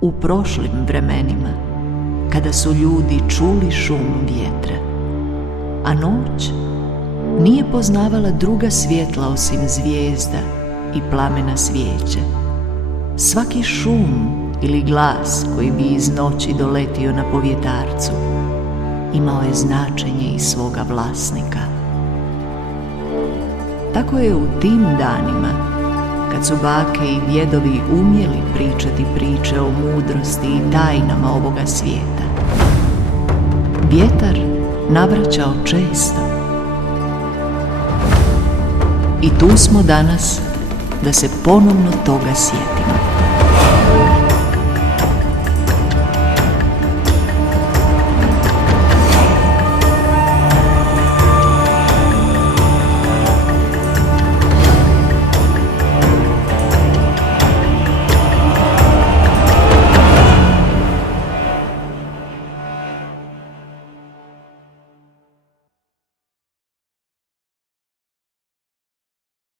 u prošlim vremenima, kada su ljudi čuli šum vjetra, a noć nije poznavala druga svjetla osim zvijezda i plamena svijeće. Svaki šum ili glas koji bi iz noći doletio na povjetarcu imao je značenje i svoga vlasnika. Tako je u tim danima, kad su bake i djedovi umjeli pričati priče o mudrosti i tajnama ovoga svijeta, vjetar navraćao često. I tu smo danas da se ponovno toga sjetimo.